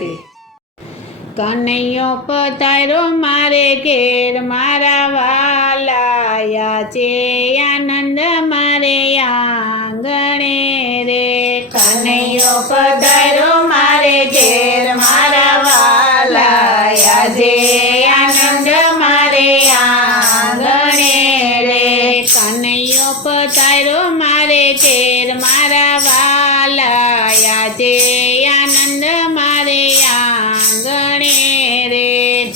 રાધે. કનૈયો પધાર્યો મારે ઘેર મારા વાલાયા છે આનંદ મારે આંગણે રે. કનૈયો પધાર્યો મારે ઘેર મારા વાલાયા છે આનંદ મારે આંગણે રે. કનૈયો પધાર્યો મારે ઘેર મારા વાલાયા છે આનંદ મારે આંગણે રે.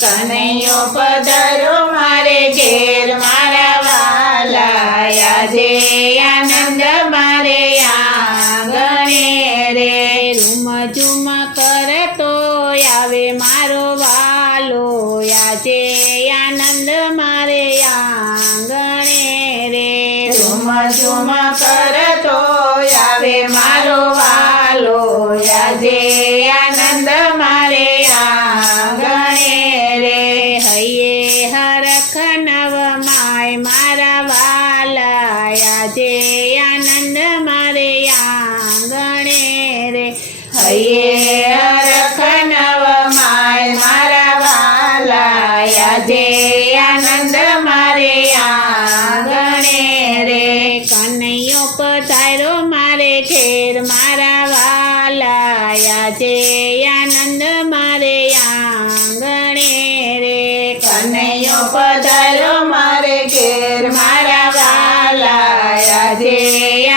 કનૈયો પધાર્યો મારે ઘેર મારા વાલાયા છે આનંદ મારે આંગણે રે. રૂમ ઝુમ કરતો આવે મારો વાલો આજે આનંદ મારે આંગણે રે. ઝુમ ઝુમ કરતો આવે મારો વાલો આજે આનંદ મારે આંગણે રે. હૈયે હરખ નવ માય મારા વાલા આજે આનંદ મારે આંગણે રે. હૈયે હરખ નવ માય મારા વાલા આજે આનંદ મારે આંગણે રે. કનૈયો પધાર્યો મારે ઘેર મારા વાલા આજે આનંદ મારે આંગણે રે. કનૈયો પધાર્યો મારે ઘેર મારા વાલા આજે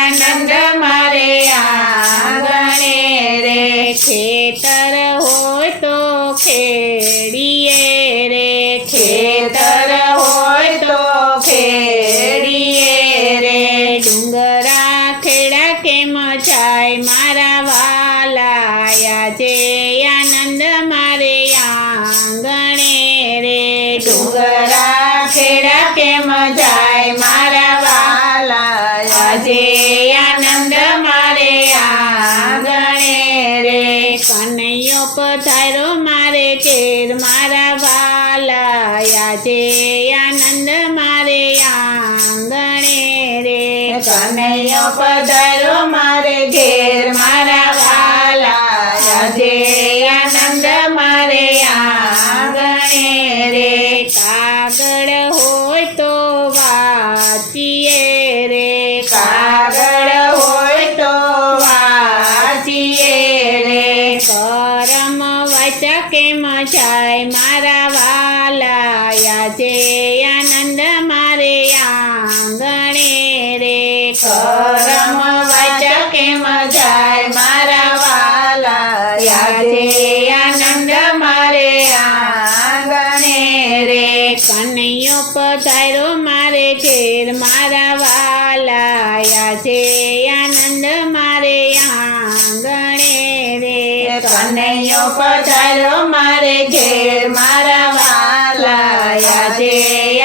આનંદ મારે આંગણે રે. ખેતર હોય તો ખેડીએ રે. ખેતર હોય તો ખેડીએ રે. ડુંગરા ખેડા કેમ જાય મારા વાલા આજે આનંદ મારે આંગણે રે. ડુંગરા ખેડા કેમ જાય મારા વાલા આજે આનંદ મારે આંગણે રે. કનૈયો પધાર્યો મારે ઘેર મારા વાલા આજે આનંદ મારે આંગણે રે. કનૈયો પધાર્યો મારે ઘેર મારા વાલા આજે આનંદ મારે આંગણે રે. કાગળ હોય તો વાંચીએ રે. કાગળ હોય તો વાંચીએ રે. કરમ વાંચા કેમ જાય મારા વાલા આજે આનંદ મારે આંગણે રે. કરમ વાંચા કેમ જાય મારા વાલા આજે આનંદ મારે આંગણે રે. કનૈયો પધાર્યો મારે ઘેર મારા વાલા આજે આનંદ મારે આંગણે રે. કનૈયો પધાર્યો મારે ઘેર મારા વાલા આજે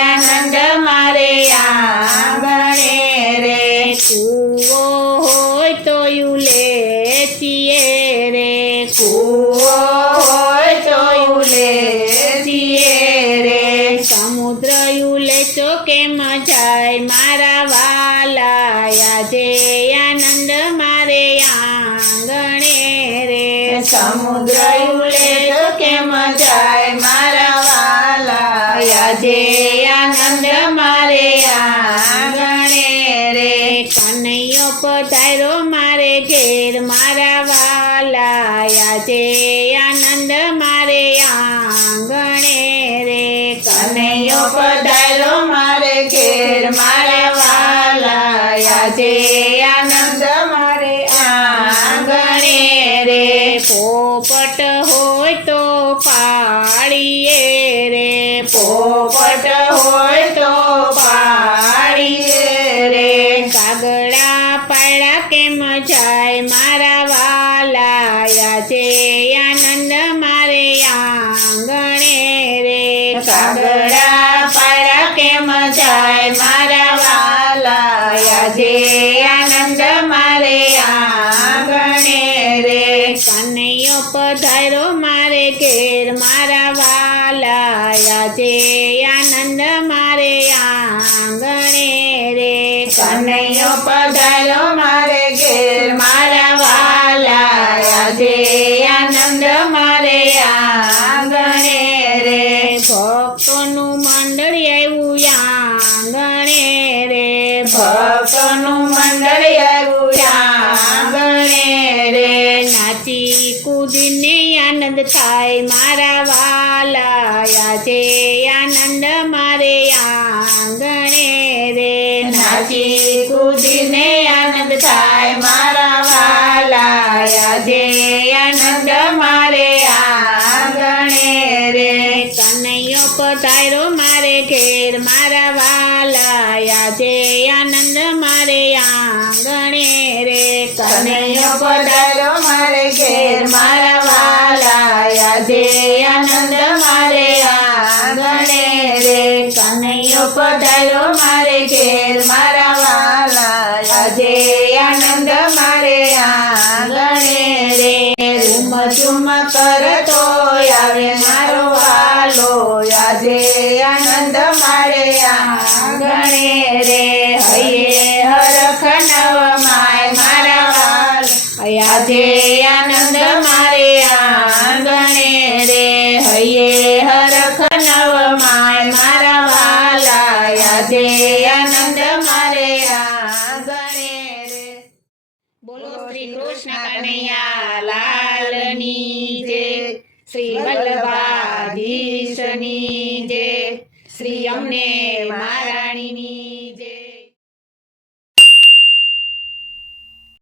આનંદ મારે આંગણે રે. કૂવો હોય તો ઉલેચીએ રે. કૂવો હોય તો ઉલેચીએ રે. સમુદ્ર ઉલેચો કેમ જાય મારા વાલા આજે આનંદ મારે આંગણે રે. સમુદ્ર ઉલેચો કેમ જાય મારા વાલા આજે આનંદ મારે આંગણે રે. કનૈયો પધાર્યો મારે ઘેર મારા વાલા આજે આનંદ મારે આંગણે રે. કનૈયો પધાર્યો મારે ઘેર મારા વાલા આજે આનંદ મારે આંગણે રે. પોપટ હોય તો પાડીએ રે. પોપટ હોય તો પાડીએ રે. કાગડા પાડા કેમ જાય મારા વાલા આજે આનંદ મારે આંગણે રે. કાગડા પાડા કેમ જાય મારા વાલા આજે આનંદ મારે આંગણે રે. કનૈયો પધાર્યો મારે ઘેર મારા વાલા આજે આનંદ મારે આંગણે રે. કનૈયો પધાર્યો મારે ઘેર મારા વાલા આજે આનંદ આનંદ મારે આંગણે રે ભક્તોનું મંડળ આવ્યું આંગણે રે ભક્તોનું મંડળ આવ્યું આંગણે રે નાચી કૂદીને આનંદ થાય મારા વાલા આજે આનંદ મારે આંગણે રે નાચી કૂદીને આનંદ થાય મારા વાલા આજે આનંદ મારે આંગણે રે કનૈયો પધાર્યો મારે ઘેર મારા વાલા આજે આનંદ મારે આંગણે રે કનૈયો પધાર્યો મારે ઘેર મારા વાલા આજે આનંદ મારે આંગણે રે કનૈયો પધાર્યો મારે ઘેર મારા વાલા આજે આનંદ મારે આંગણે રે રૂમ ઝુમ કરતો આવે મારો વાલો આજે આનંદ મારે આંગણે રે હૈયે હરખ નવ માય મારા વાલ આજે આનંદ મારે આંગણે રે હૈયે હરખ નવ માય મારા વાલા આજે આનંદ મારે આંગણે રે બોલો શ્રી કૃષ્ણ કનૈયા લાલની જય શ્રી વલ્લભાધીશની જય શ્રી અમને